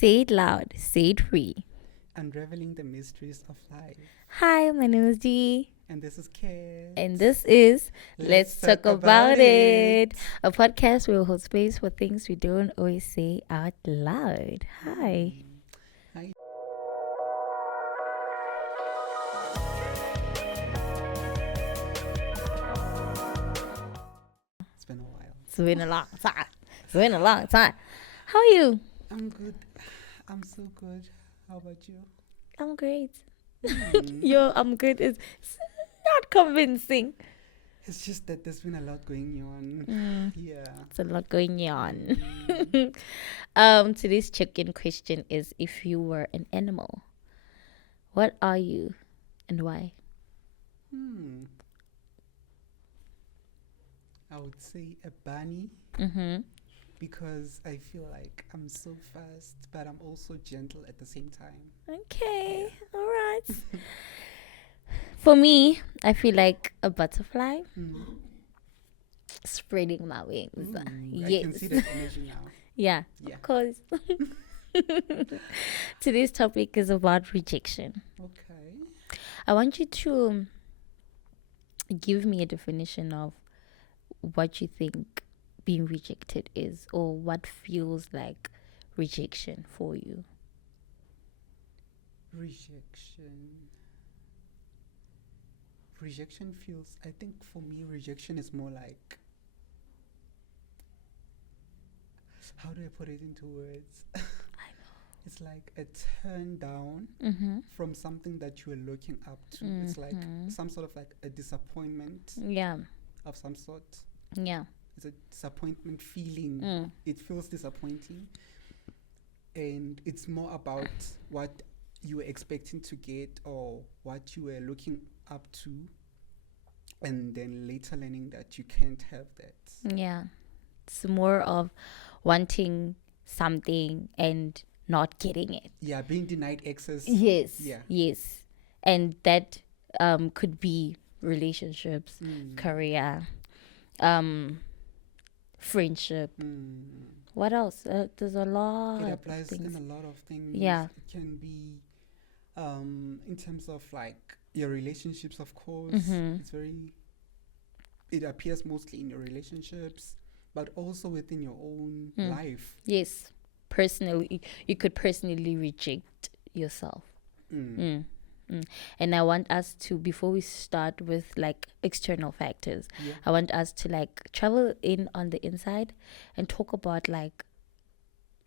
Say it loud, say it free. Unraveling the mysteries of life. Hi, my name is Dee, And this is Kate. and this is Let's Talk About It, a podcast where we hold space for things we don't always say out loud. Hi. Hi. It's been a while. It's been a long time. It's been a long time. How are you? I'm good. I'm so good. How about you? I'm great. Mm. Yo, I'm good. It's not convincing. It's just that there's been a lot going on. Yeah. It's a lot going on. Mm. Today's check-in question is: if you were an animal, what are you and why? Hmm. I would say a bunny Mm-hmm. because I feel like I'm so fast, but I'm also gentle at the same time. Okay, all right. For me, I feel like a butterfly Mm. spreading my wings. Ooh, I can Yes. see that energy now. Yeah, Yeah. of course. Today's topic is about rejection. Okay. I want you to give me a definition of what you think being rejected is, or what feels like rejection for you. Rejection. Rejection feels, I think for me, rejection is more like, how do I put it into words? It's like a turn down Mm-hmm. from something that you are looking up to. It's like some sort of like a disappointment Yeah, of some sort. yeah. It's a disappointment feeling. Mm. It feels disappointing. And it's more about what you were expecting to get or what you were looking up to, and then later learning that you can't have that. Yeah. It's more of wanting something and not getting it. Yeah, being denied access. Yes. Yeah. Yes. And that could be relationships, Mm. career, friendship. Mm. What else? There's a lot It of applies things. in a lot of things. Yeah. It can be in terms of like your relationships, of course. Mhm. It's very, it appears mostly in your relationships, but also within your own life. Yes. Personally, you could personally reject yourself. Mm. And I want us to, before we start with like external factors, Yeah. I want us to like travel in on the inside and talk about like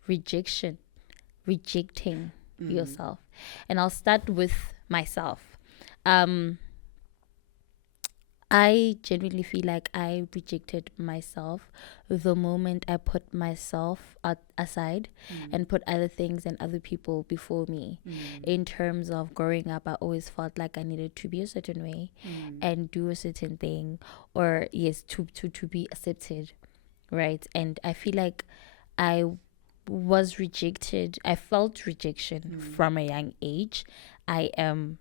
rejecting yourself. And I'll start with myself. I genuinely feel like I rejected myself the moment I put myself aside and put other things and other people before me. In terms of growing up, I always felt like I needed to be a certain way and do a certain thing, or yes, to be accepted, right? And I feel like I was rejected. I felt rejection from a young age. I am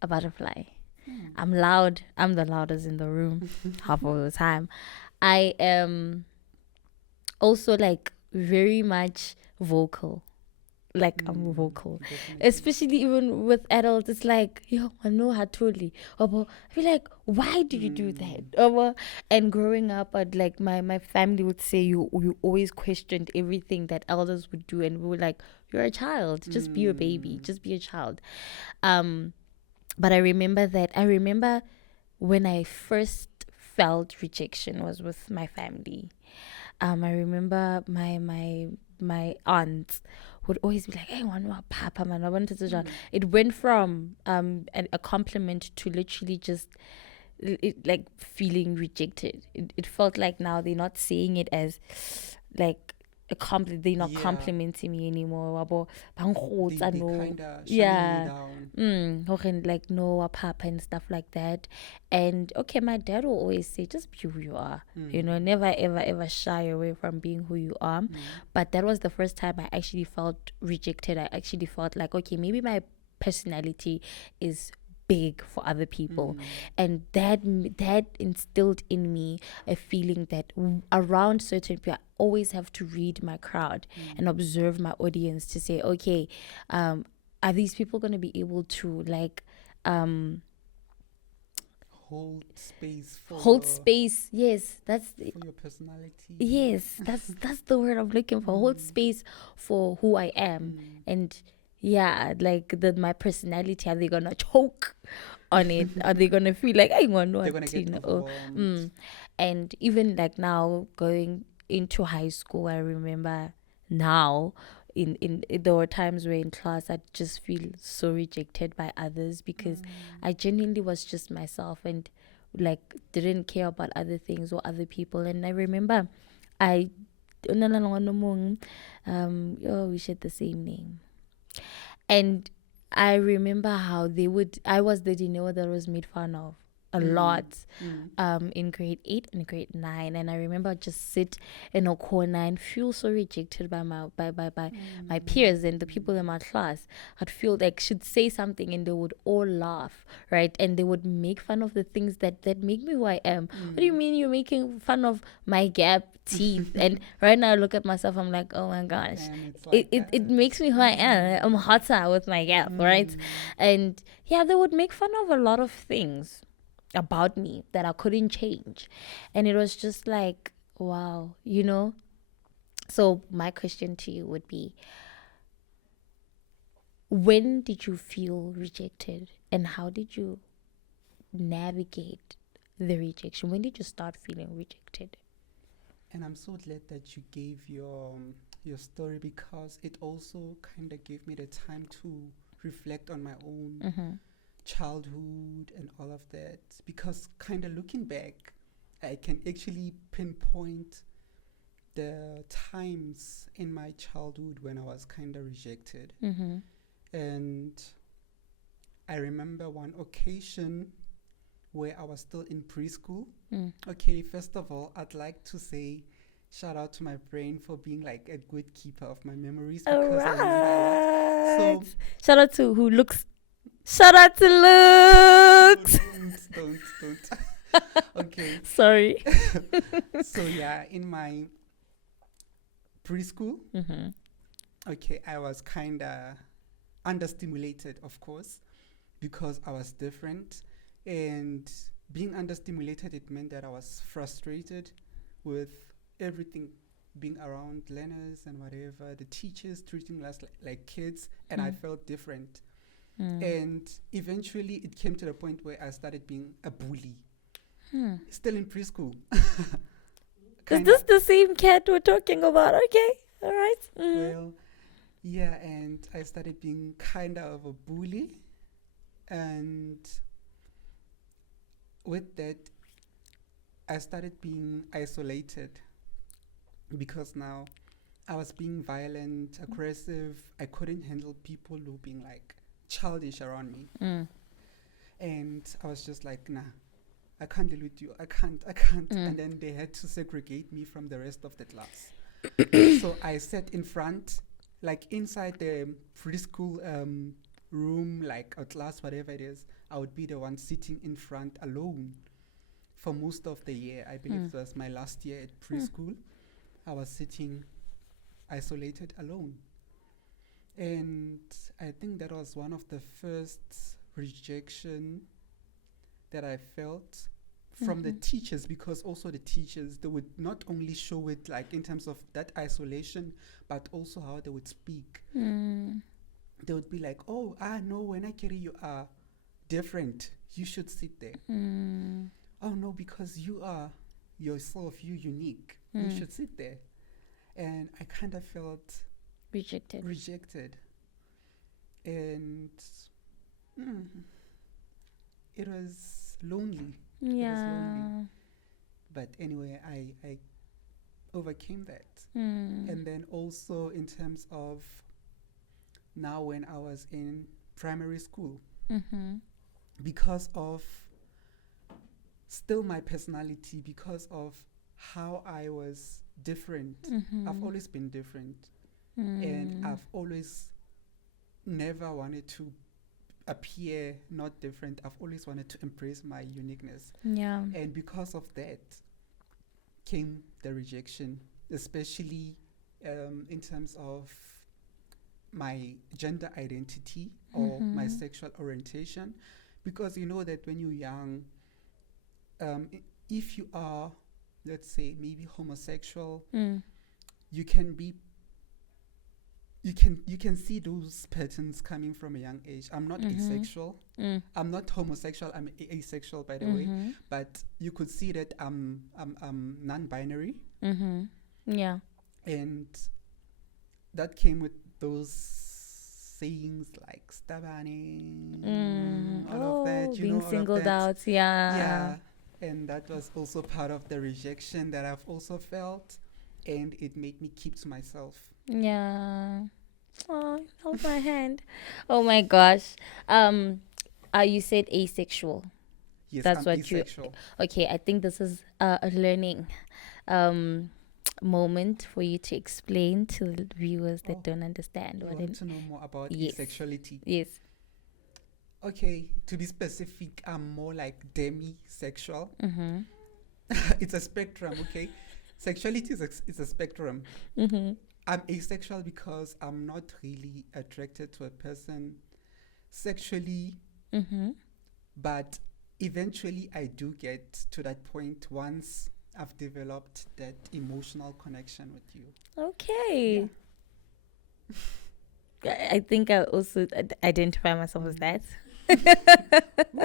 a butterfly. I'm loud. I'm the loudest in the room half of the time. I am also like very much vocal. Like I'm vocal. Definitely. Especially even with adults, it's like, yo, I know how totally. I feel like, why do you do that? And growing up, like my family would say you always questioned everything that elders would do, and we were like, you're a child, just be a baby, just be a child. But I remember when I first felt rejection was with my family. I remember my aunt would always be like, "Hey, one more papa, man, I wanted to." It went from a compliment to literally just like feeling rejected. It felt like now they're not saying it as like a compliment. They're not Yeah. complimenting me anymore. Wabo, They bangkgotsa, no. kind of shutting Yeah. you down. Like no a papa and stuff like that. And okay, my dad will always say, just be who you are. Never ever shy away from being who you are. But that was the first time I actually felt rejected. I actually felt like, okay, maybe my personality is big for other people, and that instilled in me a feeling that around certain people I always have to read my crowd and observe my audience to say, okay, are these people going to be able to like hold space for hold space? Yes, for your personality. yes, that's the word I'm looking for. Hold space for who I am. And yeah, like my personality, are they gonna choke on it? Are they gonna feel like I want They're gonna get to overwhelmed. and even like now going into high school, I remember now there were times where in class I just feel so rejected by others because I genuinely was just myself and like didn't care about other things or other people. And I remember I we shared the same name. And I remember how I was the Dino that was made fun of a lot in grade 8 and grade 9. And I remember I'd just sit in a corner and feel so rejected by my peers and the people in my class. I'd feel like should say something and they would all laugh, right? And they would make fun of the things that make me who I am. What do you mean you're making fun of my gap teeth? And right now I look at myself, I'm like, oh my gosh, And it's like it makes me who I am. I'm hotter with my gap, right? And yeah, they would make fun of a lot of things about me that I couldn't change. And it was just like, wow, So my question to you would be, when did you feel rejected and how did you navigate the rejection? When did you start feeling rejected? And I'm so glad that you gave your story because it also kind of gave me the time to reflect on my own childhood and all of that. Because kind of looking back, I can actually pinpoint the times in my childhood when I was kind of rejected. And I remember one occasion where I was still in preschool. Okay, first of all, I'd like to say shout out to my brain for being like a good keeper of my memories because I remember a lot. So shout out to who looks. Shout out to looks. Don't. Okay. Sorry. So yeah, in my preschool, okay, I was kind of understimulated, of course, because I was different. And being understimulated, it meant that I was frustrated with everything being around learners and whatever, the teachers treating us like kids, and I felt different. And eventually it came to the point where I started being a bully. Still in preschool. Is this the same cat we're talking about? Okay, all right. Well, yeah, and I started being kind of a bully. And with that, I started being isolated because now I was being violent, aggressive. I couldn't handle people who being like childish around me. And I was just like, nah, I can't deal with you. I can't. And then they had to segregate me from the rest of the class. So I sat in front, like inside the preschool room, like a class, whatever it is. I would be the one sitting in front alone for most of the year. I believe it was my last year at preschool. I was sitting isolated alone. And I think that was one of the first rejection that I felt from the teachers, because also the teachers, they would not only show it like in terms of that isolation, but also how they would speak. They would be like, oh, no, when I carry you are different. You should sit there. Oh, no, because you are yourself, you unique. You should sit there. And I kind of felt rejected. And it was lonely. Yeah. It was lonely. But anyway, I overcame that. And then also in terms of now when I was in primary school, because of still my personality, because of how I was different, I've always been different. And I've always never wanted to appear not different. I've always wanted to embrace my uniqueness. Yeah. And because of that came the rejection, especially in terms of my gender identity or my sexual orientation. Because you know that when you're young, if you are, let's say, maybe homosexual, you can see those patterns coming from a young age. I'm not asexual. I'm not homosexual. I'm asexual, by the way. But you could see that I'm non-binary. Yeah. And that came with those sayings like stabane, all of that. Being singled out. Yeah. Yeah. And that was also part of the rejection that I've also felt. And it made me keep to myself. Yeah. Oh, hold my hand. Oh my gosh. You said asexual. Yes, That's I'm what asexual. Okay, I think this is a learning moment for you to explain to the viewers that don't understand You what want to know more about Yes. asexuality? Yes. Okay, to be specific, I'm more like demisexual. It's a spectrum, okay? Sexuality is a spectrum. I'm asexual because I'm not really attracted to a person sexually, but eventually I do get to that point once I've developed that emotional connection with you. Okay. I think I also identify myself as that.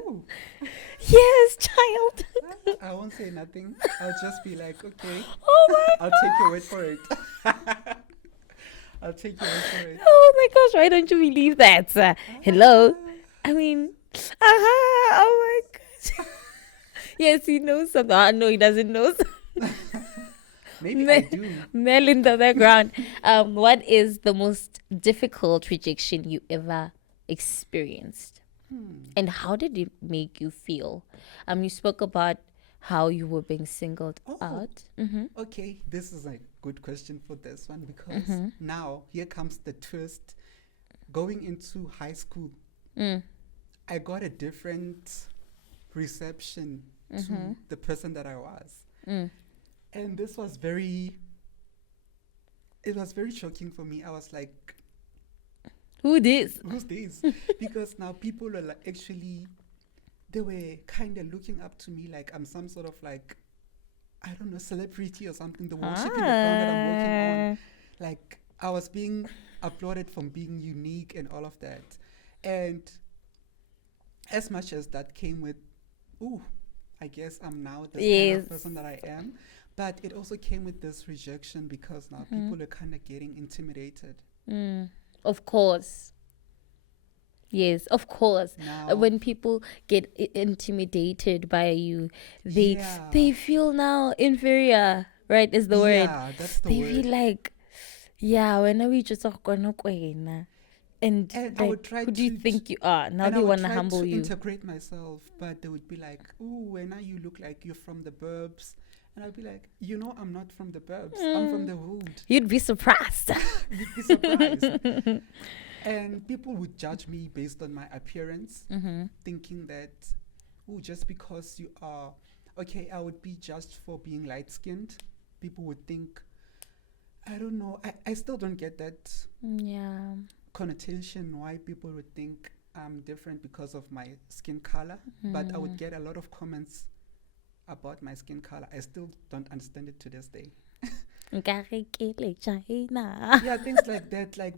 Ooh, Yes, child. I won't say nothing. I'll just be like, okay, Oh my I'll take your word for it. I'll take your word for it. Oh my gosh, why don't you believe that? Hello? I mean, oh my gosh. Yes, he knows something. No, he doesn't know. Maybe I do. Mel in the background. What is the most difficult rejection you ever experienced? And how did it make you feel? You spoke about how you were being singled out. Okay, this is a good question for this one because now here comes the twist. Going into high school, I got a different reception to the person that I was. And this was very shocking for me. I was like, Who's this? Because now people are like, actually, they were kind of looking up to me like I'm some sort of like, I don't know, celebrity or something. The worshiping the ground that I'm working on. Like I was being applauded from being unique and all of that. And as much as that came with, I guess I'm now the kind of person that I am. But it also came with this rejection because now people are kind of getting intimidated. Of course. Yes, of course. Now, When people get intimidated by you, they feel now inferior, right? Is the word. Yeah, that's the They word. feel like, when are we just and I like, would try who do you think you are? Now and they I would want to try humble to you. integrate myself, but they would be like, "Ooh, and now you look like you're from the burbs," and I'd be like, "I'm not from the burbs. I'm from the hood." You'd be surprised. You'd be surprised. And people would judge me based on my appearance, thinking that, just because you are okay, I would be judged for being light skinned. People would think, I don't know. I still don't get that connotation why people would think I'm different because of my skin color. But I would get a lot of comments about my skin color. I still don't understand it to this day. Yeah, things like that, like,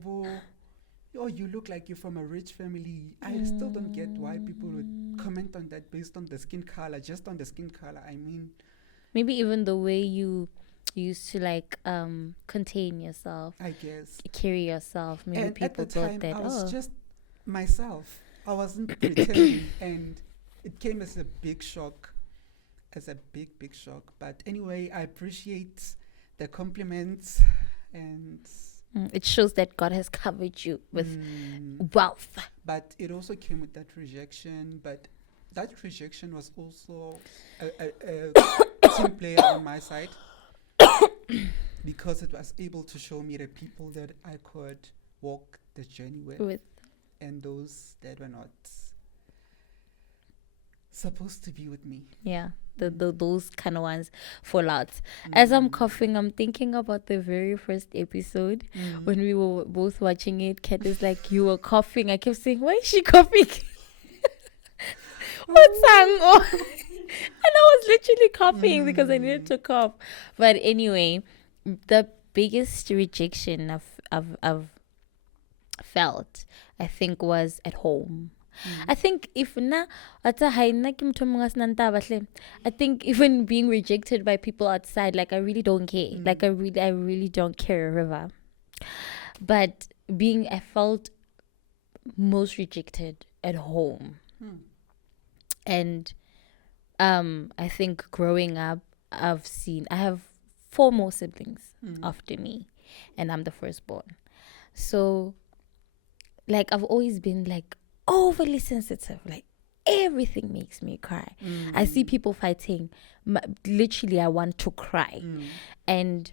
you look like you're from a rich family. I still don't get why people would comment on that based on the skin color, just on the skin color. I mean, maybe even the way you used to like contain yourself, I guess, carry yourself. Maybe and people at the thought time, that I was just myself. I wasn't pretending, and it came as a big shock, big shock. But anyway, I appreciate the compliments, and it shows that God has covered you with wealth. But it also came with that rejection. But that rejection was also a team player on my side. Because it was able to show me the people that I could walk the journey with. and those that were not supposed to be with me. Yeah, those kind of ones fall out. As I'm coughing, I'm thinking about the very first episode when we were both watching it. Kat is like, you were coughing. I kept saying, why is she coughing? What's wrong? And I was literally coughing because I needed to cough. But anyway, the biggest rejection I've felt, I think, was at home. I think if na ata hay na kim tumungas nanta basle. I think even being rejected by people outside, like I really don't care. Like I really don't care, River. But I felt most rejected at home. And I think growing up, I have 4 more siblings after me, and I'm the firstborn. So, like, I've always been like overly sensitive. Like, everything makes me cry. I see people fighting. Literally, I want to cry. And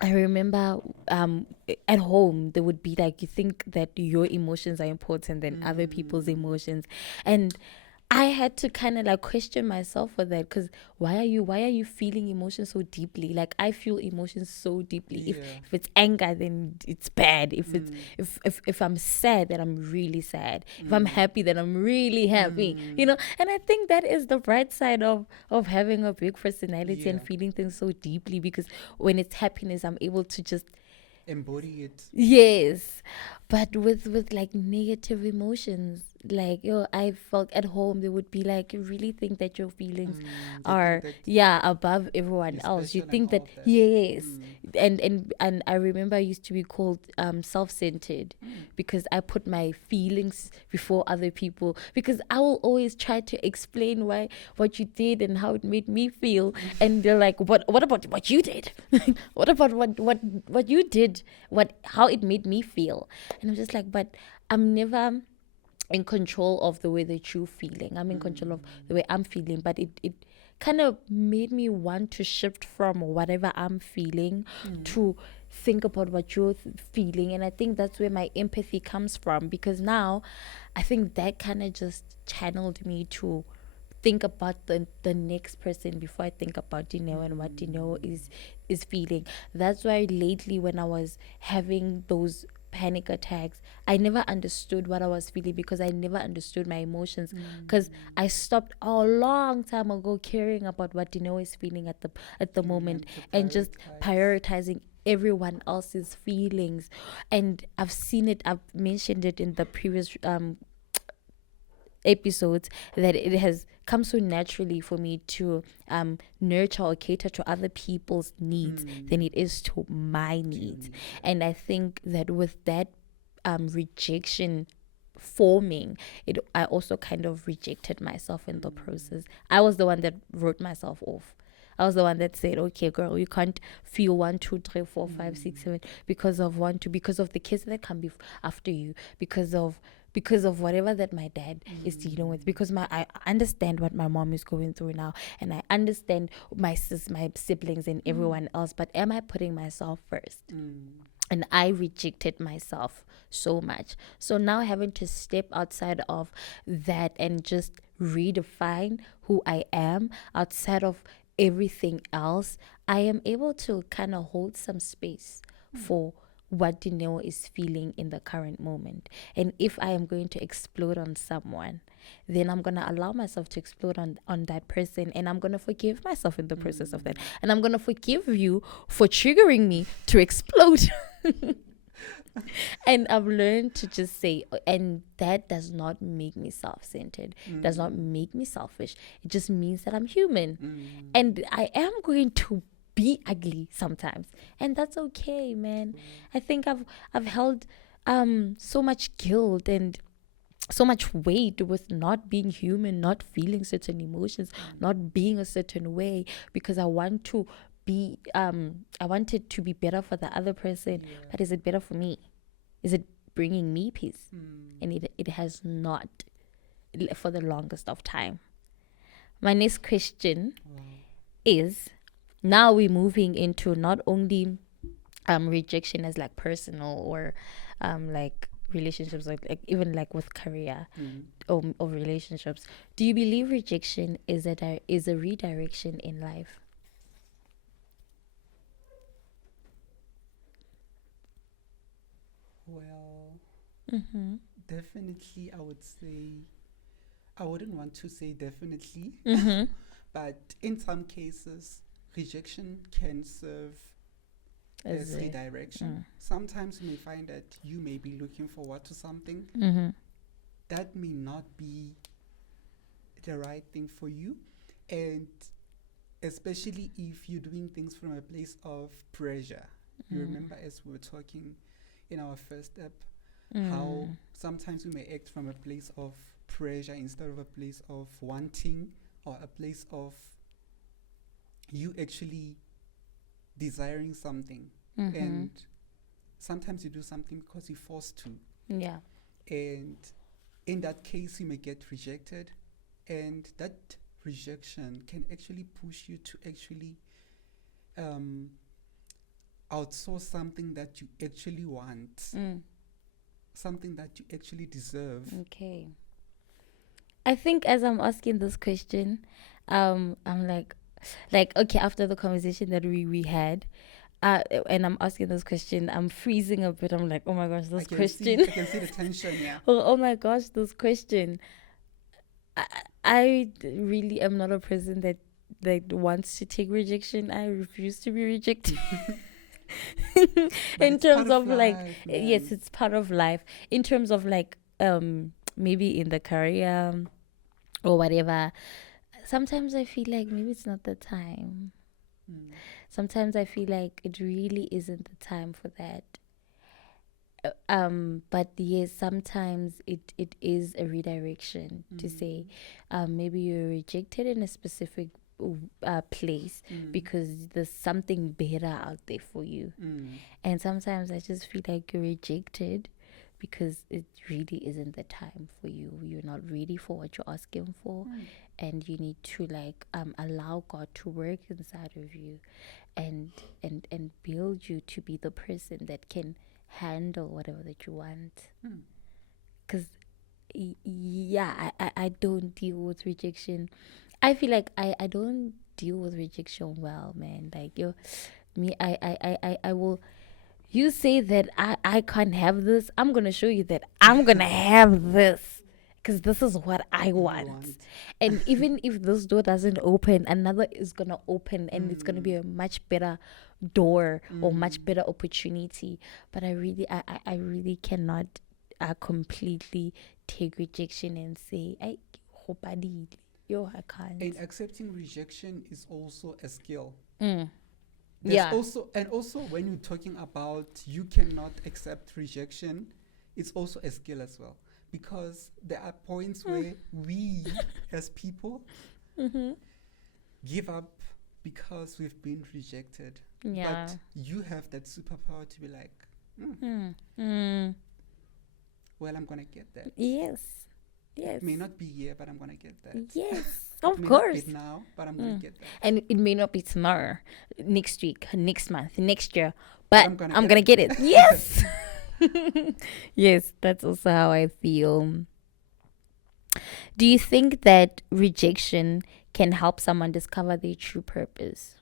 I remember at home, there would be like, you think that your emotions are important than other people's emotions. And I had to kind of like question myself for that, because why are you feeling emotions so deeply? Like, I feel emotions so deeply. Yeah. If it's anger, then it's bad. If it's if I'm sad, then I'm really sad. If I'm happy, then I'm really happy. You know, and I think that is the bright side of having a big personality and Yeah. feeling things so deeply, because when it's happiness, I'm able to just Embody it. yes. But with like negative emotions, like, I felt at home, they would be like, you really think that your feelings They are think above everyone you're else. You special and think that all of that. yes. And I remember I used to be called self-centered because I put my feelings before other people, because I will always try to explain what you did and how it made me feel, and they're like, what about what you did? What about what you did, how it made me feel? And I'm just like, but I'm never in control of the way that you're feeling. I'm in control of the way I'm feeling. But it kind of made me want to shift from whatever I'm feeling to think about what you're feeling. And I think that's where my empathy comes from, because now I think that kind of just channeled me to think about the next person before I think about Dineo and what Dineo is feeling. That's why lately, when I was having those panic attacks, I never understood what I was feeling, because I never understood my emotions, because I stopped a long time ago caring about what Dineo is feeling at the moment, and just prioritizing everyone else's feelings. And I've mentioned it in the previous episodes, that it has come so naturally for me to nurture or cater to other people's needs than it is to my needs. And I think that with that rejection forming it, I also kind of rejected myself in the process. I was the one that wrote myself off. I was the one that said, okay, girl, you can't feel 1, 2, 3, 4, 5, 6, 7 because of because of the kids that come after you, because of whatever that my dad is dealing with, because I understand what my mom is going through now, and I understand my siblings and everyone else, but am I putting myself first? And I rejected myself so much. So now, having to step outside of that and just redefine who I am outside of everything else, I am able to kind of hold some space for what Dineo is feeling in the current moment. And if I am going to explode on someone, then I'm going to allow myself to explode on that person, and I'm going to forgive myself in the process of that. And I'm going to forgive you for triggering me to explode. And I've learned to just say, and that does not make me self-centered, does not make me selfish. It just means that I'm human. And I am going to be ugly sometimes, and that's okay, man. I think I've held so much guilt and so much weight with not being human, not feeling certain emotions, not being a certain way, because I want to be I want it to be better for the other person. But is it better for me? Is it bringing me peace? And it has not, for the longest of time. My next question is, now we're moving into not only rejection as like personal or like relationships, like even like with career Mm. or relationships, do you believe rejection is a redirection in life? Well, Mm-hmm. definitely, I would say, I wouldn't want to say definitely, Mm-hmm. but in some cases, rejection can serve As as a redirection. Sometimes you may find that you may be looking forward to something mm-hmm. that may not be the right thing for you, and especially if you're doing things from a place of pressure. You remember, as we were talking in our first step, how sometimes we may act from a place of pressure instead of a place of wanting, or a place of you actually desiring something. Mm-hmm. And sometimes you do something because you're forced to. Yeah. And in that case, you may get rejected. And that rejection can actually push you to actually um, outsource something that you actually want, something that you actually deserve. Okay. I think as I'm asking this question, I'm like okay, after the conversation that we had, and I'm asking this question, I'm freezing a bit. I'm like, oh my gosh, this question. I can see the tension, yeah. Oh my gosh, this question. I really am not a person that wants to take rejection. I refuse to be rejected. But In it's part terms of like, life, yes, man. it's part of life. In terms of like, maybe in the career or whatever. Sometimes I feel like maybe it's not the time. Mm. Sometimes I feel like it really isn't the time for that. But yes, sometimes it is a redirection to say, maybe you're rejected in a specific place because there's something better out there for you. And sometimes I just feel like you're rejected because it really isn't the time for you. You're not ready for what you're asking for, and you need to like allow God to work inside of you, and build you to be the person that can handle whatever that you want. Because yeah, I don't deal with rejection. I feel like I don't deal with rejection well, man. Like yo, me, I will. You say that I can't have this. I'm gonna show you that I'm gonna have this, because this is what I You want. And even if this door doesn't open, another is gonna open, and it's gonna be a much better door or much better opportunity. But I really cannot completely take rejection and say I hope I did. Yo, I can't. And accepting rejection is also a skill. There's Yeah. also when you're talking about you cannot accept rejection, it's also a skill as well. Because there are points where we as people give up because we've been rejected. Yeah. But you have that superpower to be like, well, I'm gonna get that. Yes. Yes. It may not be here, but I'm gonna get that. Yes. It Of may course. not be now, but I'm gonna get that. And it may not be tomorrow, next week, next month, next year, but I'm gonna I'm get gonna get it. Yes. Yes, that's also how I feel. Do you think that rejection can help someone discover their true purpose?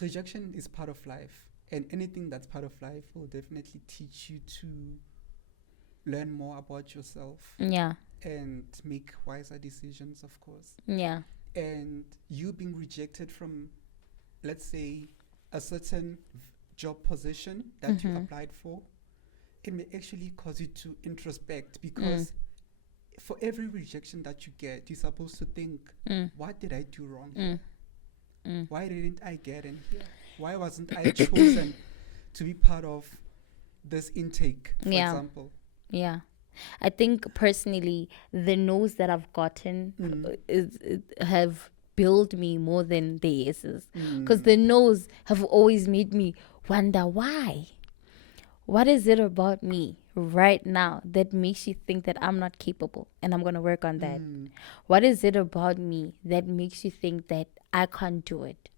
Rejection is part of life, and anything that's part of life will definitely teach you to learn more about yourself Yeah. and make wiser decisions, of course. Yeah. And you being rejected from, let's say, a certain job position that you applied for, it may actually cause you to introspect, because for every rejection that you get, you're supposed to think, what did I do wrong here? Why didn't I get in here? Why wasn't I chosen to be part of this intake, for example? Yeah. I think personally, the no's that I've gotten have built me more than the yeses. Because the no's have always made me wonder why. What is it about me right now that makes you think that I'm not capable and I'm going to work on that? What is it about me that makes you think that I can't do it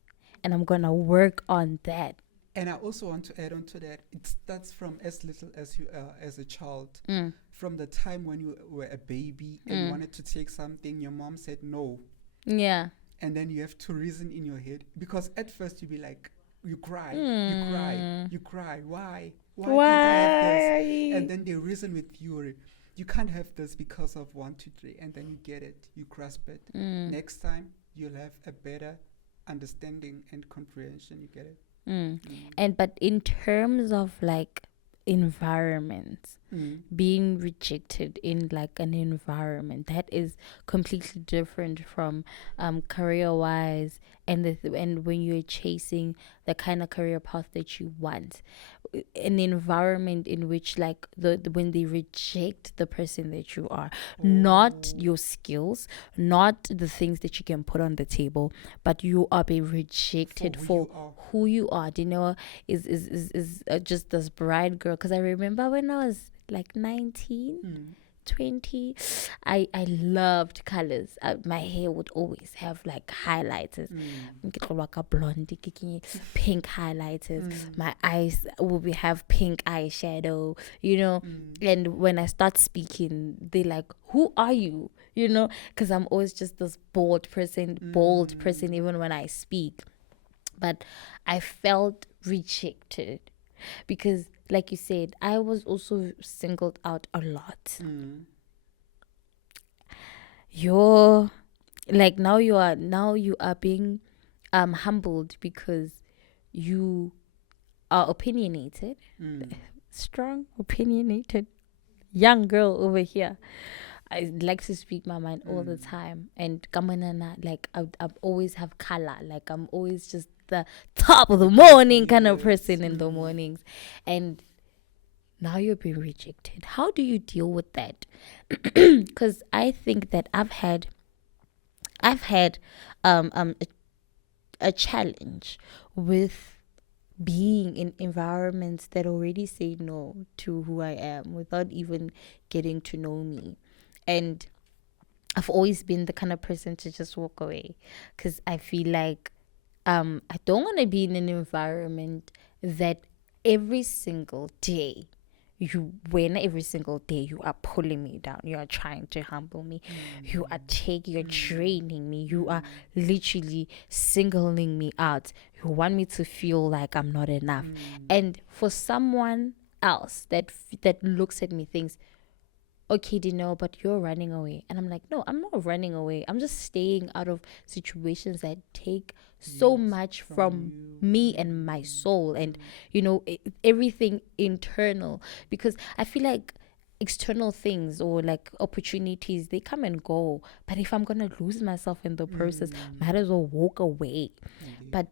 and I'm going to work on that? And I also want to add on to that. It starts from as little as you are as a child. From the time when you were a baby and you wanted to take something, your mom said no. Yeah. And then you have to reason in your head. Because at first you'll be like, you cry, you cry, you cry. Why? Why can't I have this? And then they reason with you. You can't have this because of 1, 2, 3. And then you get it. You grasp it. Next time, you'll have a better understanding and comprehension. You get it? And but in terms of like environments, being rejected in like an environment that is completely different from career wise, and and when you're chasing the kind of career path that you want, an environment in which like when they reject the person that you are, not your skills, not the things that you can put on the table, but you are being rejected for who you are. Do you know, is just this bright girl? Because I remember when I was like 19, 20, I loved colors. My hair would always have like highlighters, blondie, pink highlighters. My eyes will have pink eyeshadow, you know. And when I start speaking, they like, who are you? You know, because I'm always just this bold person, even when I speak. But I felt rejected because, like you said, I was also singled out a lot. You're like now you are being humbled because you are opinionated, strong, opinionated young girl over here. I like to speak my mind all the time, and like I always have color. Like I'm always just the top of the morning kind of person in the mornings, and now you're being rejected. How do you deal with that? Because I think that I've had a challenge with being in environments that already say no to who I am without even getting to know me. And I've always been the kind of person to just walk away because I feel like I don't want to be in an environment that every single day every single day you are pulling me down, you are trying to humble me, you're draining me, you are literally singling me out, you want me to feel like I'm not enough. And for someone else that looks at me thinks, okay, Dino, but you're running away. And I'm like, no, I'm not running away. I'm just staying out of situations that take so much from me and my soul and, everything internal. Because I feel like external things or like opportunities, they come and go. But if I'm going to lose myself in the process, might as well walk away. But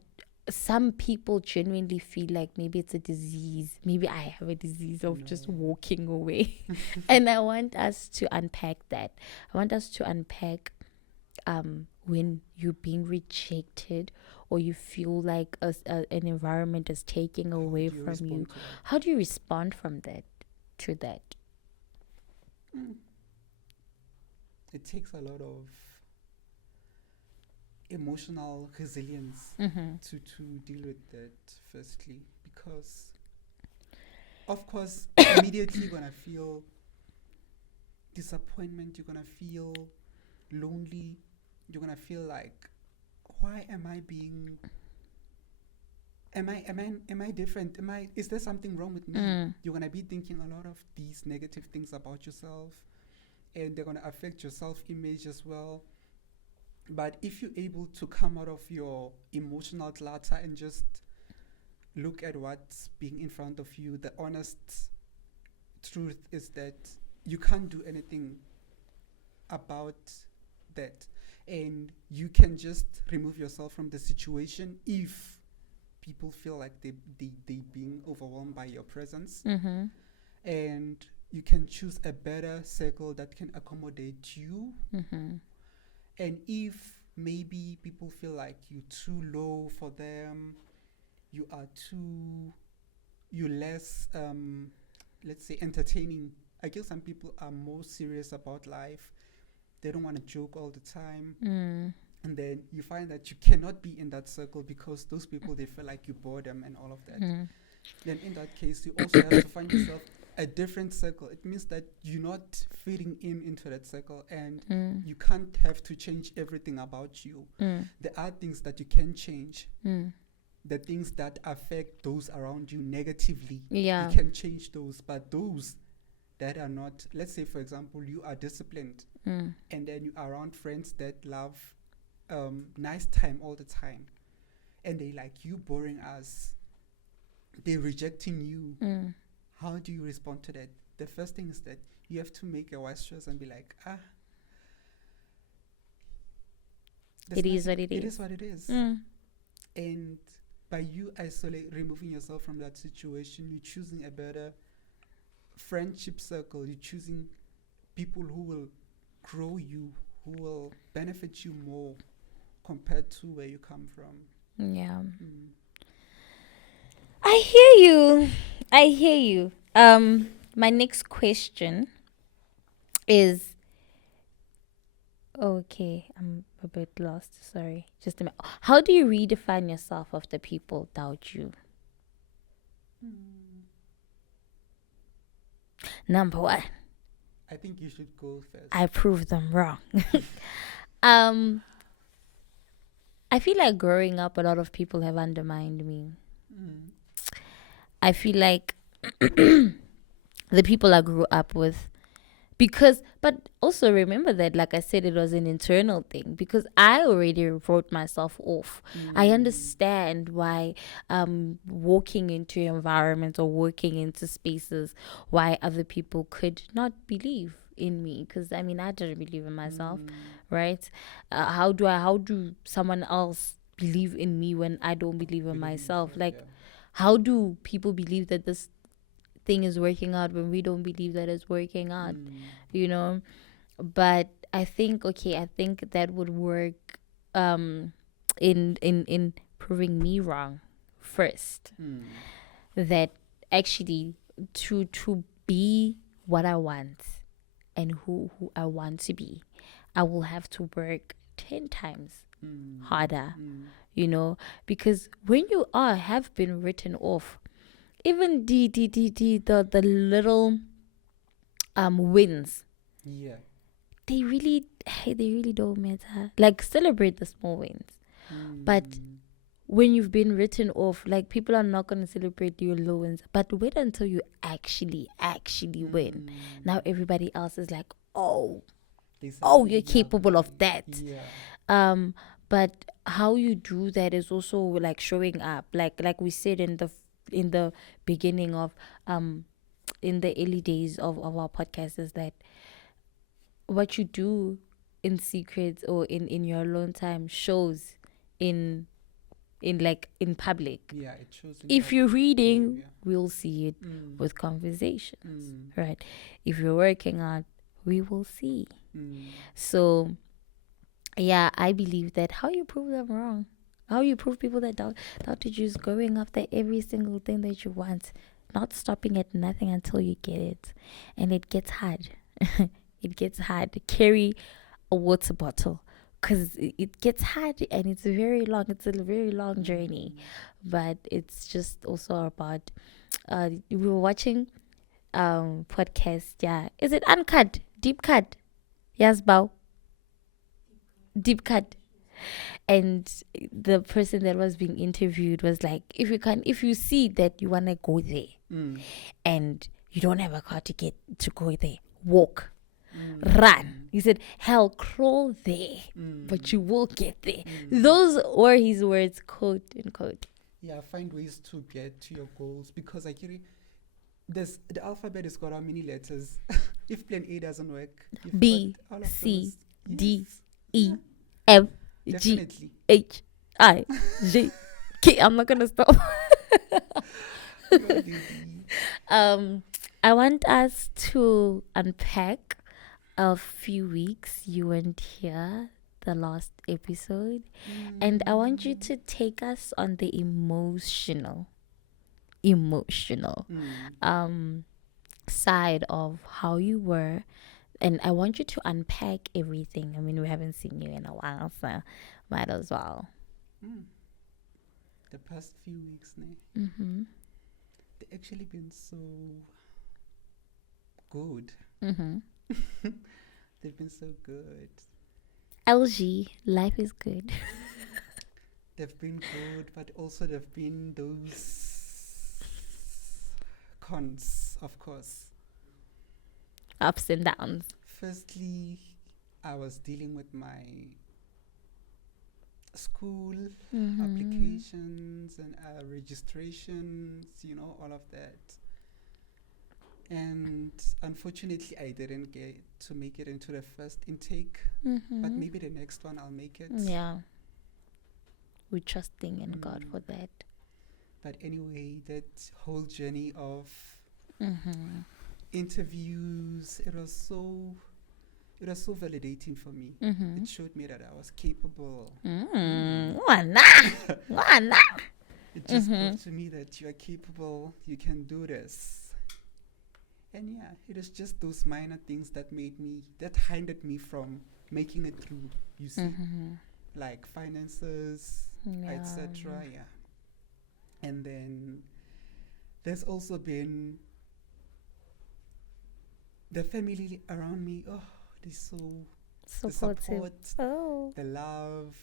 some people genuinely feel like maybe it's a disease. Maybe I have a disease of just walking away. And I want us to unpack that. I want us to unpack when you're being rejected or you feel like an environment is taking away from you. How do you respond to that? It takes a lot of emotional resilience to deal with that, firstly, because of course immediately you're gonna feel disappointment, you're gonna feel lonely, you're gonna feel like, why am I different, is there something wrong with me? You're gonna be thinking a lot of these negative things about yourself, and they're gonna affect your self-image as well. But if you're able to come out of your emotional clutter and just look at what's being in front of you, the honest truth is that you can't do anything about that. And you can just remove yourself from the situation if people feel like they being overwhelmed by your presence. And you can choose a better circle that can accommodate you. And if maybe people feel like you're too low for them, you're less, let's say, entertaining. I guess some people are more serious about life. They don't want to joke all the time. And then you find that you cannot be in that circle because those people, they feel like you bore them and all of that. Mm. Then in that case, you also have to find yourself a different circle. It means that you're not fitting in into that circle, and Mm. you can't have to change everything about you. Mm. There are things that you can change. Mm. The things that affect those around you negatively, Yeah. you can change those. But those that are not, let's say, for example, you are disciplined, Mm. and then you are around friends that love nice time all the time, and they like you boring as they're rejecting you. Mm. How do you respond to that? The first thing is that you have to make a wise choice and be like, It is what it it is. is what it is. Mm. And by you removing yourself from that situation, you're choosing a better friendship circle. You're choosing people who will grow you, who will benefit you more compared to where you come from. Yeah. Mm. I hear you. I hear you. My next question is okay. I'm a bit lost. Sorry. Just a minute. How do you redefine yourself after people doubt you? Number one, I think you should go first. I prove them wrong. um, I feel like growing up, a lot of people have undermined me. Mm. I feel like the people I grew up with, but also remember that, like I said, it was an internal thing because I already wrote myself off. I understand why walking into environments or working into spaces, why other people could not believe in me, because I mean, I didn't believe in myself, right? How do someone else believe in me when I don't believe in myself? Like, how do people believe that this thing is working out when we don't believe that it's working out? You know? But I think that would work in proving me wrong first. That actually to be what I want and who I want to be, I will have to work 10 times harder, you know, because when you have been written off, even the little wins, Yeah. they really don't matter. Like, celebrate the small wins. But when you've been written off, like, people are not going to celebrate your low wins, but wait until you actually win. Now everybody else is like, oh, you're capable of that. Yeah. But how you do that is also like showing up, like we said in the beginning of in the early days of our podcast, is that what you do in secret or in your alone time shows in public. Yeah, it shows. If you're reading, we'll see it with conversations, right? If you're working out, we will see. So yeah, I believe that how you prove them wrong, how you prove people that doubted you, is going after every single thing that you want, not stopping at nothing until you get it. And it gets hard. It gets hard to carry a water bottle because it gets hard and it's very long. It's a very long journey, but it's just also about we were watching podcast. Yeah, is it uncut, deep cut? Yes, bow, deep cut. And the person that was being interviewed was like, if you see that you want to go there and you don't have a car to go there, walk, run. He said, hell, crawl there, but you will get there. Those were his words, quote unquote. Yeah, find ways to get to your goals, because the alphabet has got how many letters? If plan A doesn't work, B, C, D, E, F, G, H, I, J, K. I'm not gonna stop. I want us to unpack a few weeks you weren't here, the last episode, and I want you to take us on the emotional side of how you were. And I want you to unpack everything. I mean, we haven't seen you in a while, so Might as well. Mm. The past few weeks, ne, Mm-hmm. they actually been so good. Mm-hmm. They've been so good. LG, life is good. They've been good, but also they've been those cons, of course. Ups and downs. Firstly, I was dealing with my school Mm-hmm. applications and registrations, all of that. And unfortunately, I didn't get to make it into the first intake, Mm-hmm. but maybe the next one I'll make it. Yeah. We're trusting in God Mm. for that. But anyway, that whole journey of Mm-hmm. interviews, it was so validating for me. Mm-hmm. It showed me that I was capable. Wana. It just Mhm. proved to me that you are capable, you can do this. And yeah, it was just those minor things that hindered me from making it through, you see, Mm-hmm. like finances, Yeah. etc. Yeah. And then there's also been the family around me. Oh, they're so the Supportive. support, Oh. the love.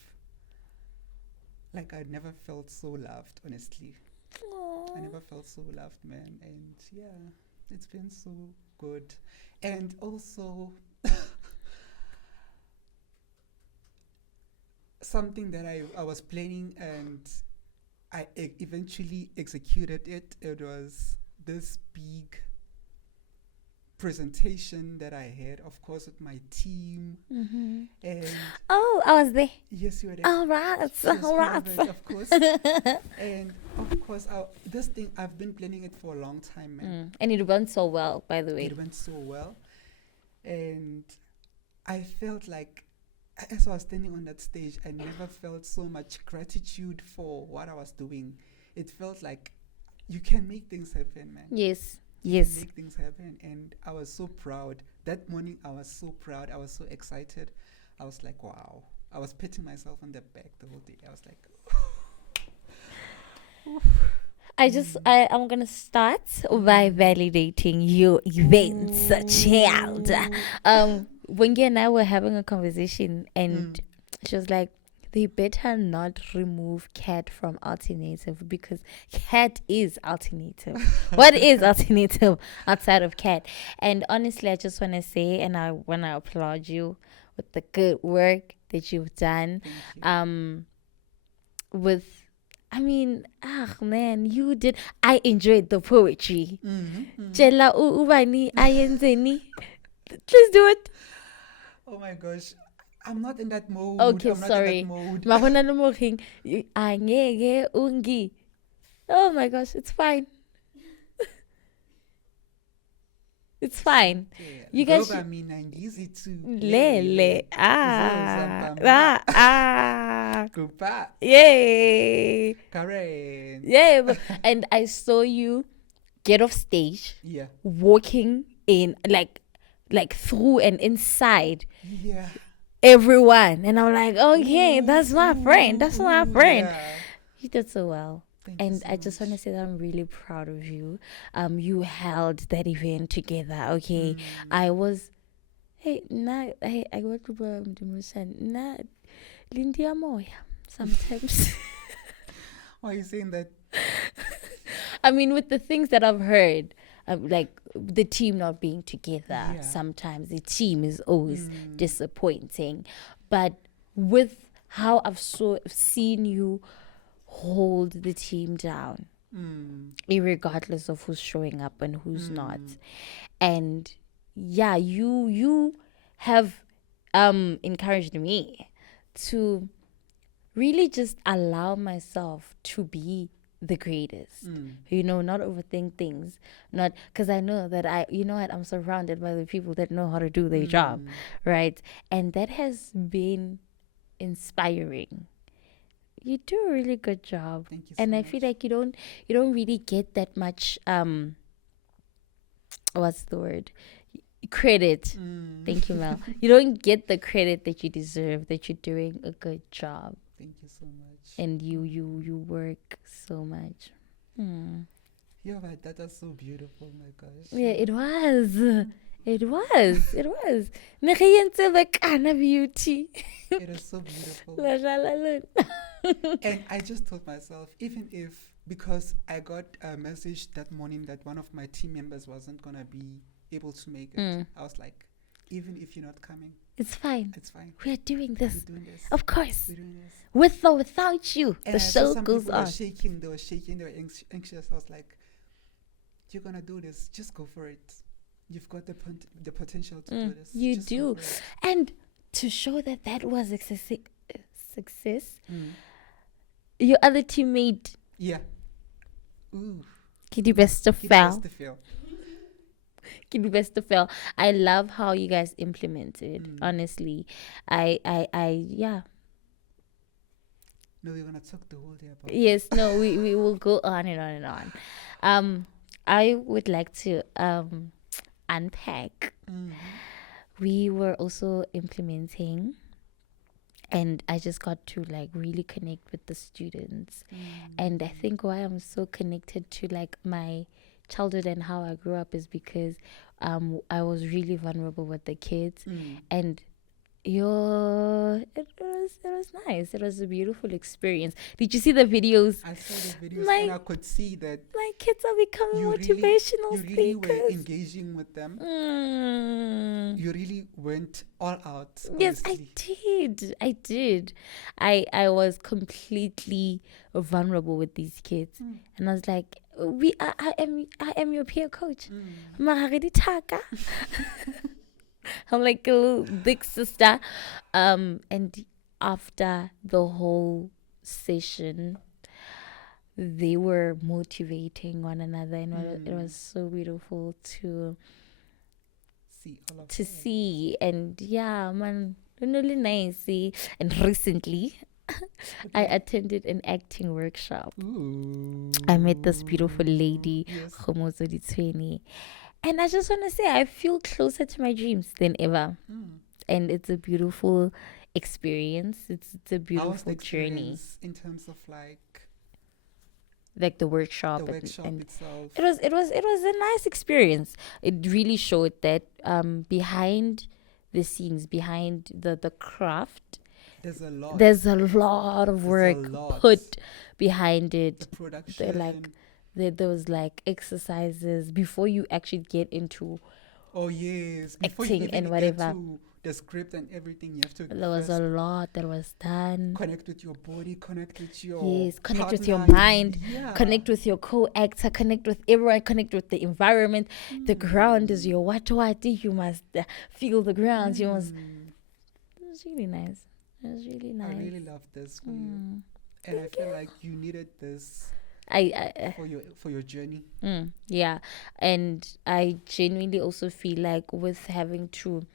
Like I never felt so loved, honestly. I never felt so loved, man. And yeah, it's been so good. And also something that I was planning and I eventually executed it. It was this big presentation that I had, of course, with my team. Mm-hmm. And Oh, I was there. yes, you were there. All right. Yes, All you right. have it, of course. And of course, this thing, I've been planning it for a long time, man. And it went so well, by the way. It went so well. And I felt like, as I was standing on that stage, I never felt so much gratitude for what I was doing. It felt like you can make things happen, man. Yes. You Yes. can make things happen. And I was so proud. That morning, I was so proud. I was so excited. I was like, wow. I was patting myself on the back the whole day. I was like, I'm gonna start by validating your events, child. When you and I were having a conversation, and she was like, "They better not remove cat from alternative because cat is alternative. What is alternative outside of cat?" And honestly, I just want to say, and I want to applaud you with the good work that you've done. thank you. Man, you did. I enjoyed the poetry. Mm-hmm. Jela ubani ayenzeni. Please do it. Oh my gosh. I'm not in that mode. Okay, I'm sorry. not in that mode. Mahona no more king. Angege ungi. Oh my gosh, it's fine. It's fine. Yeah. You guys Goba should- mina ngizi too. Lele. Goodbye. Yay. Karen. Yeah. And I saw you get off stage, Yeah. walking in like through and inside Yeah. everyone, and I'm like, okay, that's my friend. That's my Ooh, friend. yeah. You did so well. Thank you And so I just want to much. say that I'm really proud of you. You held that event together. Okay, I was. Hey, I work with na Lindia Moya sometimes. Why are you saying that? I mean, with the things that I've heard, like the team not being together, Yeah. sometimes the team is always disappointing. But with how I've seen you hold the team down, irregardless of who's showing up and who's not, and yeah, you have encouraged me to really just allow myself to be the greatest. Not overthink things. Not because I know that I'm surrounded by the people that know how to do their job, right? And that has been inspiring. You do a really good job. Thank you so And I much. feel like you don't really get that much what's the word? credit. Thank you, Mel. You don't get the credit that you deserve, that you're doing a good job. Thank you so much. And you work so much. Yeah, but that was so beautiful, my gosh. Yeah, it was. It was. It was. Nageyentse the kana beauty. It is so beautiful. La la la la. And I just told myself, even if, because I got a message that morning that one of my team members wasn't going to be able to make it, I was like, even if you're not coming, It's fine. it's fine. We are doing this. We're doing this. Of course. We're doing this. With or without you, And the I saw show some goes people on. were shaking, they were shaking, they were anxious. I was like, you're going to do this. Just go for it. You've got the potential to do this. You Just do. go for it. And to show that that was a success, your other teammate, Yeah. Ooh. Kitty Best of It Fell. was the feel. Kitty Best of Fell. I love how you guys implemented. Honestly, yeah. No, we're going to talk the whole day about Yes, no, we will go on and on and on. I would like to unpack. We were also implementing, and I just got to like really connect with the students. And I think why I'm so connected to like my childhood and how I grew up is because I was really vulnerable with the kids, and it was nice. It was a beautiful experience. Did you see the videos? I saw the videos My- and I could see that My kids are becoming you motivational really were speakers. engaging with them. Mm. You really went all out. Yes, honestly. I did. I was completely vulnerable with these kids, and I was like, I am your peer coach. Mahagadi Taka. I'm like a little big sister. And after the whole session, they were motivating one another, and it was so beautiful to see. And yeah, man, really nice. See? And recently, I attended an acting workshop. Ooh. I met this beautiful lady, Yes. Khomozo Ditshweni. And I just want to say, I feel closer to my dreams than ever. And it's a beautiful experience. It's a How was beautiful the journey. experience in terms of Like the workshop. the workshop and itself? it was a nice experience. It really showed that behind the scenes, behind the craft, There's a lot. there's a lot of work lot. put behind it. The production. There was like exercises before you actually get into. Oh yes. Before acting you even and get whatever. to the script and everything, you have to There was a lot that was done. connect with your body, connect with your Yes, connect with your partner. mind, Yeah. connect with your co-actor, connect with everyone, connect with the environment. The ground is your what. You must feel the ground. You must. It was really nice. It was really nice. I really love this for you, and I feel like you needed this I for your journey. yeah, and I genuinely also feel like with having to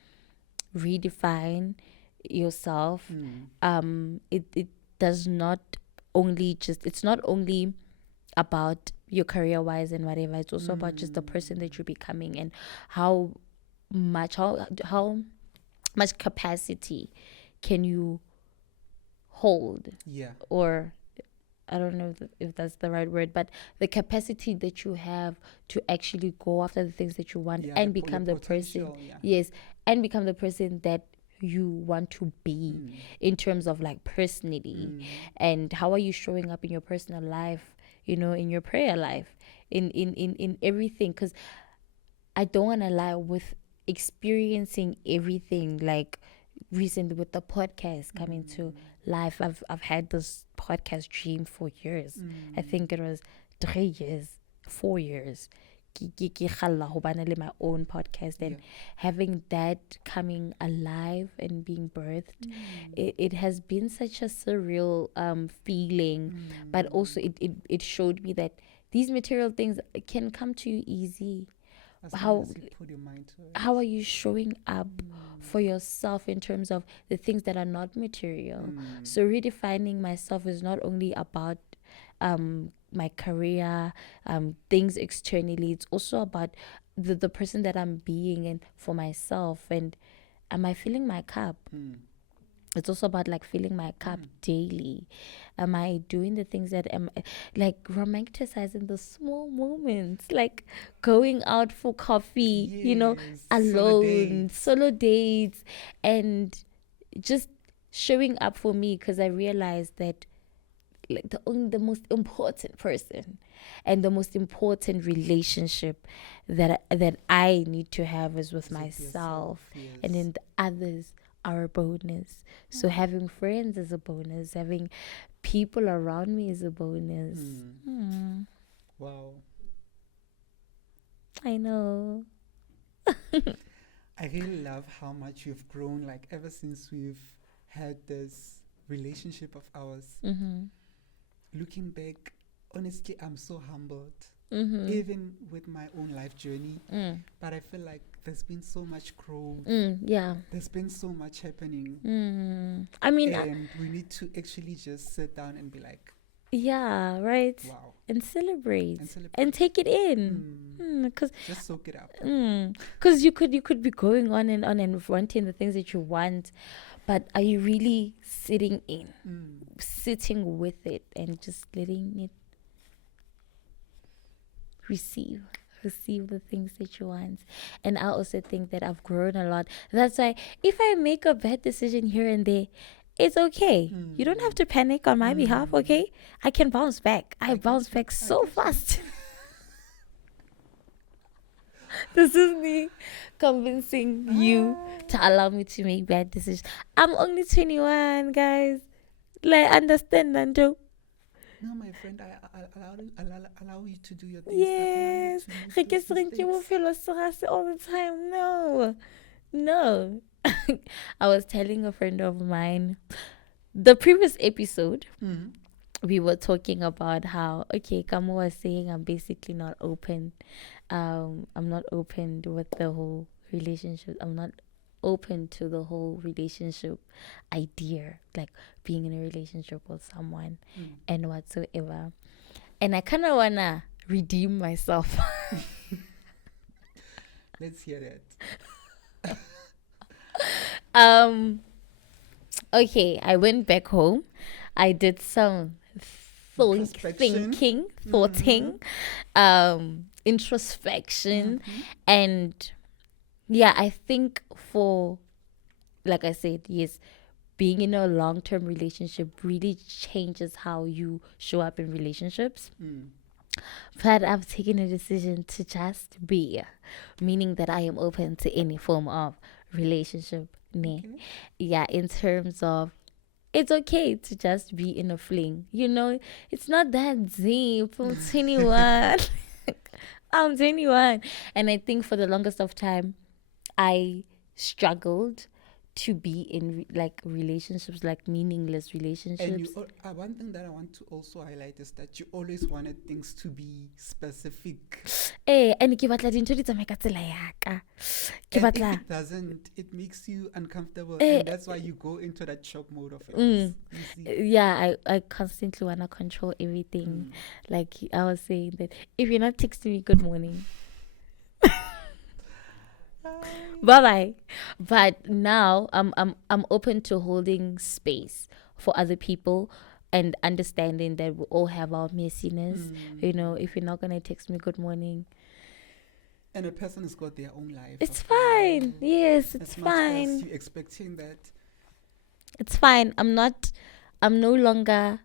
redefine yourself, it does not only just, it's not only about your career wise and whatever, it's also about just the person that you're becoming, and how much capacity can you hold, Yeah. or I don't know if that's the right word, but the capacity that you have to actually go after the things that you want, Yeah, and your become the person. potential, yeah. Yes, and become the person that you want to be in terms of like personally. And how are you showing up in your personal life, in your prayer life, in everything? Because I don't want to lie, with experiencing everything, like recently with the podcast coming to life, I've had this podcast dream for years. I think it was 3 years, 4 years. Ke kgalla ho bana le my own podcast, and having that coming alive and being birthed, it has been such a surreal feeling, but also it showed me that these material things can come to you easy. How are you showing up for yourself in terms of the things that are not material? So redefining myself is not only about my career, things externally. It's also about the person that I'm being and for myself, and am I filling my cup? It's also about like filling my cup daily. Am I doing the things that am like romanticizing the small moments, like going out for coffee, Yes, solo alone, dates. solo dates, and just showing up for me, because I realized that like the most important person and the most important relationship that I need to have is with Is with yourself, myself, and yes. then the others are a bonus. So having friends is a bonus, having people around me is a bonus. Wow. I know. I really love how much you've grown, like ever since we've had this relationship of ours. Looking back, honestly, I'm so humbled, even with my own life journey. But I feel like there's been so much growth. Yeah. There's been so much happening. I mean, And we need to actually just sit down and be like, yeah, right. wow, And celebrate and celebrate. and take it in. Because Just soak it up. you could be going on and wanting the things that you want, but are you really sitting with it and just letting it receive the things that you want? And I also think that I've grown a lot. That's why if I make a bad decision here and there, it's okay. You don't have to panic on my behalf, okay? I can bounce back. I bounce back so fast. This is me convincing you to allow me to make bad decisions. I'm only 21, guys. Like, understand, Nando? No, my friend, I allow you to do your things. Yes. I allow you to make those mistakes. All the time. No. I was telling a friend of mine, the previous episode, we were talking about how, okay, Kamu was saying I'm basically not open. I'm not open with the whole relationship. I'm not open to the whole relationship idea, like being in a relationship with someone and whatsoever. And I kind of want to redeem myself. Let's hear that. Okay, I went back home. I did some thinking, thoughting, introspection, and yeah, I think for, like I said, yes, being in a long-term relationship really changes how you show up in relationships. But I've taken a decision to just be, meaning that I am open to any form of relationship. Okay. Yeah, in terms of it's okay to just be in a fling. It's not that deep. I'm 21. I'm 21. And I think for the longest of time, I struggled to be in like relationships, like meaningless relationships. And one thing that I want to also highlight is that you always wanted things to be specific. And ke batla dintho di tsamaye ka tsela ya ka. Ke And if batla it doesn't, it makes you uncomfortable, and that's why you go into that shock mode of yours. You see? yeah, I constantly want to control everything. Like I was saying that if you're not texting me good morning, bye bye. But now I'm open to holding space for other people and understanding that we all have our messiness. If you're not gonna text me good morning, And a person has got their own life. it's after all. fine. Yes, it's As much as fine. you expecting that. It's fine. I'm no longer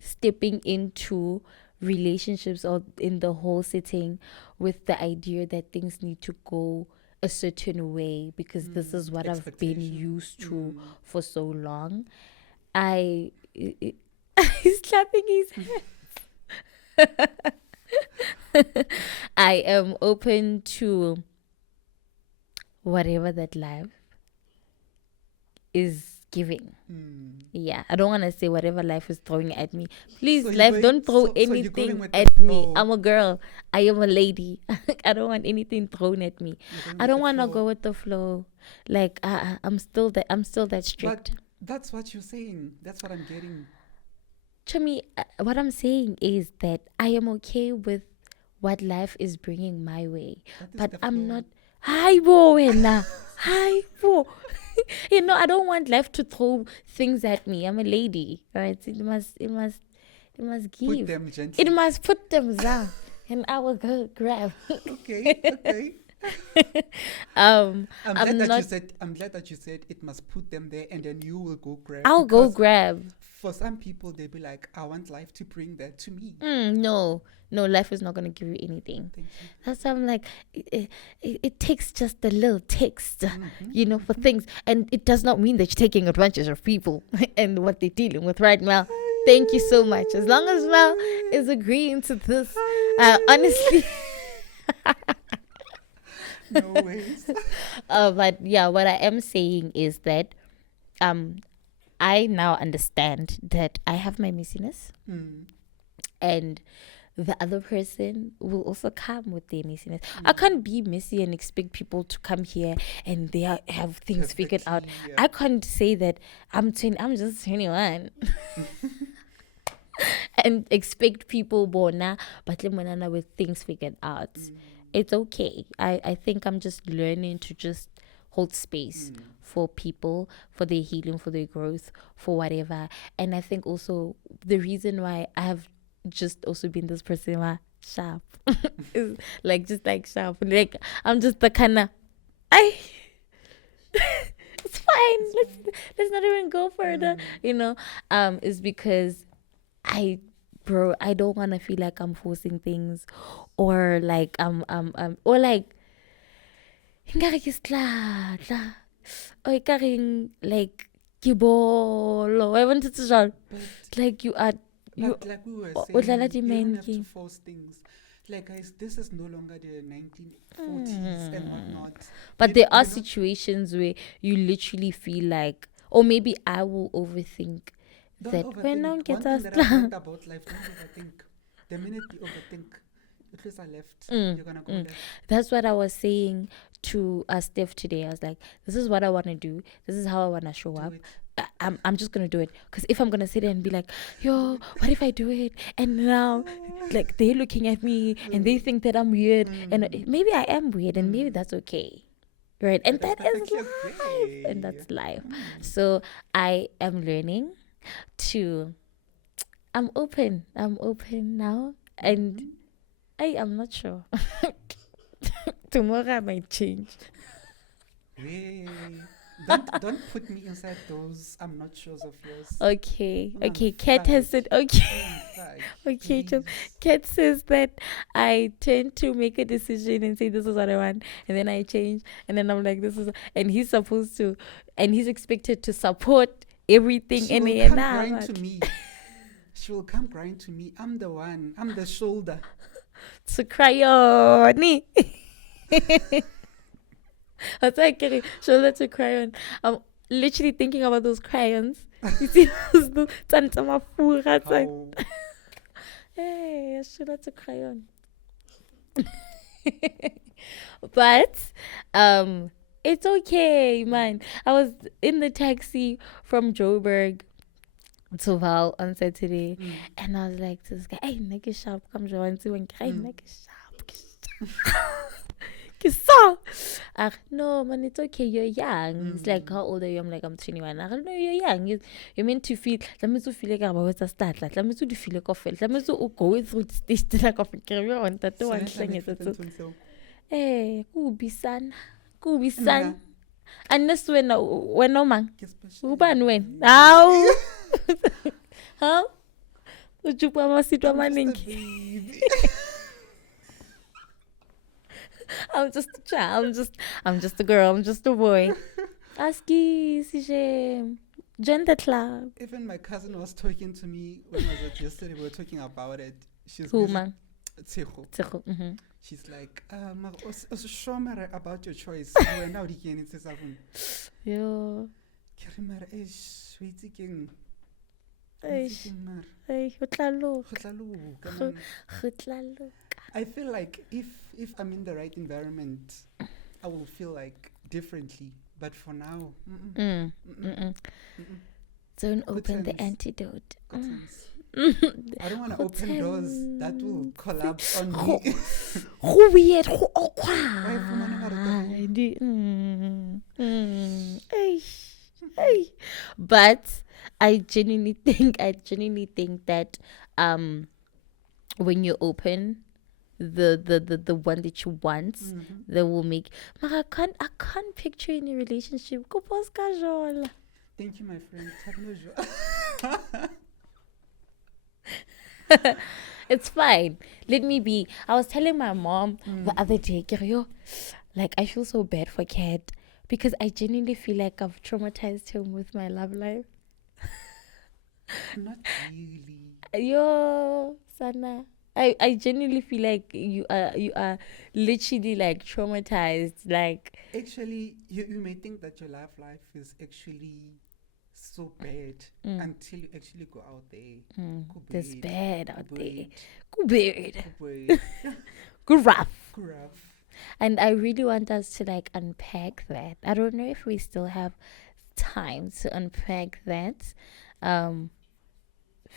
stepping into relationships or in the whole setting with the idea that things need to go a certain way because this is what I've been Expectation. used to for so long. He's clapping his hands. I am open to whatever that life is giving. Yeah, I don't want to say whatever life is throwing at me. Please, So you're life, going- don't throw so you're going anything with the at me. flow. I'm a girl. I am a lady. I don't want anything thrown at me. You're going I with don't the want to flow. go with the flow. Like I'm still that strict. But that's what you're saying. That's what I'm getting. To me, what I'm saying is that I am okay with what life is bringing my way. That is But the I'm flow. not. Hi, bo, wena. Hi, bo. You know, I don't want life to throw things at me. I'm a lady, right? It must Put give. them gently. It must put them down, and I will go grab. Okay, okay. I'm I'm glad not. that you said it must put them there, and then you will go grab. I'll go Because grab. for some people, they'll be like, I want life to bring that to me. No, life is not gonna give you anything. Thank you. That's why I'm like, it takes just a little text, Mm-hmm. for things, and it does not mean that you're taking advantage of people and what they're dealing with right now. Thank you so much. As long as Mel is agreeing to this, honestly. No ways. But yeah, what I am saying is that I now understand that I have my messiness, and the other person will also come with their messiness. I can't be messy and expect people to come here and they have things figured out. Perfectly, I can't say that I'm just 21 and expect people bona but with things figured out. It's okay. I think I'm just learning to just hold space for people, for their healing, for their growth, for whatever. And I think also the reason why I have just also been this person who are sharp is just like sharp. Like I'm just the kind of it's fine. Let's not even go further. Is because I don't want to feel like I'm forcing things, or like or like nkare ke slatla, or ekareng like ke bolo. I wanted to shout like you are. But like we were o saying, dlala you di-main don't have to game. force things. Like, guys, this is no longer the 1940s and whatnot. But You- there are you're not- situations where you literally feel like, or maybe I will overthink Don't that when I overthink. get One thing us that I've learned about life, don't overthink. The minute you overthink, at least I left. You're gonna go left. That's what I was saying to Steph today. I was like, this is what I want to do. This is how I want to show Do up. it. I'm just going to do it. Because if I'm going to sit there and be like, yo, what if I do it? And now, like, they're looking at me and they think that I'm weird. And maybe I am weird and maybe that's okay. Right? And That's that is perfectly life. And okay. that's life. So I am learning to, I'm open now. And I'm not sure. Tomorrow I might change. Hey, don't put me inside those I'm not sure of yours. Okay. I'm Okay. Kat has said, okay. Okay, Please. Kat says that I tend to make a decision and say this is what I want, and then I change, and then I'm like this is, and he's supposed to, and he's expected to support everything. She And will then come now crying to me. She will come crying to me. I'm the one. I'm the shoulder. to cry on. That's why I get it. Shoulder to cry on. I'm literally thinking about those crayons. You see those Tsantamafura. How Hey, shoulder to cry on. But it's okay, man. I was in the taxi from Joburg to Vaal on Saturday, and I was like to this guy, hey, nigga sharp, come join to when hey, nigga sharp. So, no, man, it's okay. You're young. It's like, how old are you? I'm like, I'm 21. No, you're young. You're meant to feel. Let me to feel like I'm about to start. Let me to feel like I feel. Let me to go through the stage like I feel. You want that one thing? Hey, kubi san. Unless when no man. Uban when? How? Huh? Ujupa masitwa maningi. I'm just a child. I'm just a girl. I'm just a boy. Aski, CJ. Join the club. Even my cousin was talking to me when was it yesterday? We were talking about it. She's Who, busy- man? Tseho. Mm-hmm. She's like, show me about your choice. We're now again. It says, Yo. Kirimar ish, waiting. Hey, I feel like if I'm in the right environment, I will feel like differently. But for now, Don't open the sense. antidote. Good sense. I don't want to open doors that will collapse on Go, me. go weird, go Why fumana mara ka- awkward. Ay, ay. But I genuinely think that when you open the one that you want, Mhm. that will make. But I can't picture any relationship. Go post casual. Thank you, my friend. It's fine. Let me be. I was telling my mom the Mm. other day, Kiryo, like I feel so bad for Kat because I genuinely feel like I've traumatized him with my love life. Not really. Yo, Sana. I genuinely feel like you are literally like traumatized. Like Actually, you may think that your life is actually so bad mm, until you actually go out there. there's Kubed, bad out there. kubed, Good bad. kubed, Good rough. gruff. And I really want us to like unpack that. I don't know if we still have time to unpack that. Um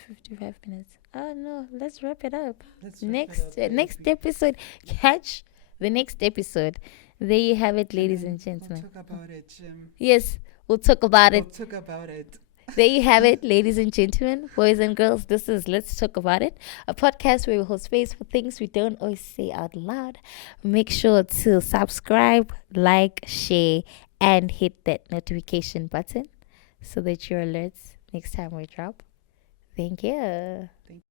55 minutes. Oh no, let's wrap it up. Let's wrap it Next up, next baby. episode. Catch the next episode. There you have it, And ladies then and we'll gentlemen. talk about it, Jim. Yes, we'll talk about We'll it. talk about it. There you have it, ladies and gentlemen, boys and girls. This is Let's Talk About It, a podcast where we hold space for things we don't always say out loud. Make sure to subscribe, like, share, and hit that notification button so that you're alerts next time we drop. Thank you. Thank